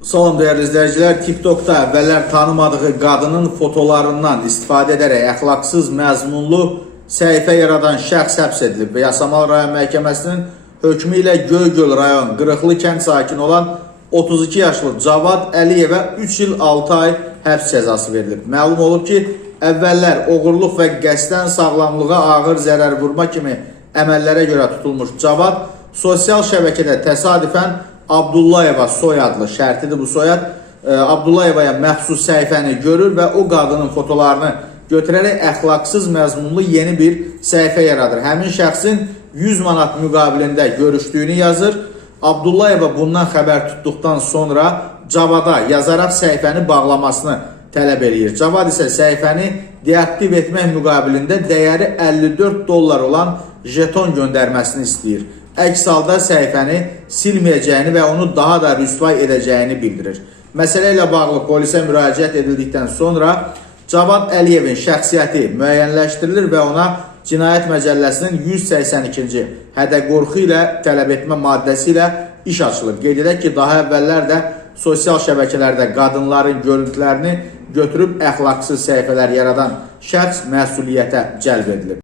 Salam değerli izləyicilər, TikTok'da əvvəllər tanımadığı qadının fotolarından istifadə edərək əxlaqsız, məzmunlu səhifə yaradan şəxs həbs edilib və Yasamal rayon məhkəməsinin hökmü ilə Göygöl rayon Qırıqlı kənd sakini olan 32 yaşlı Cavad Əliyevə 3 il 6 ay həbs cəzası verilib. Məlum olub ki, əvvəllər oğurluq və qəsdən sağlamlığa ağır zərər vurma kimi əməllərə görə tutulmuş Cavad sosial şəbəkədə təsadüfən Abdullayeva soyadlı, şərtidir bu soyad, Abdullayevaya məxsus səhifəni görür və o qadının fotolarını götürərək əxlaqsız məzmunlu yeni bir səhifə yaradır. Həmin şəxsin 100 manat müqabilində görüşdüyünü yazır. Abdullayeva bundan xəbər tutduqdan sonra Cavada yazaraq səhifəni bağlamasını tələb edir. Cavad isə səhifəni deaktiv etmək müqabilində dəyəri $54 olan jeton göndərməsini istəyir. Əks halda səhifəni silməyəcəyini və onu daha da rüsvay edəcəyini bildirir. Məsələ ilə bağlı polisə müraciət edildikdən sonra Cavad Əliyevin şəxsiyyəti müəyyənləşdirilir və ona Cinayət Məcəlləsinin 182-ci hədə-qorxu ilə tələb etmə maddəsi ilə iş açılır. Qeyd edək ki, daha əvvəllər də sosial şəbəkələrdə qadınların görüntülərini götürüb əxlaqsız səhifələr yaradan şəxs məsuliyyətə cəlb edilib.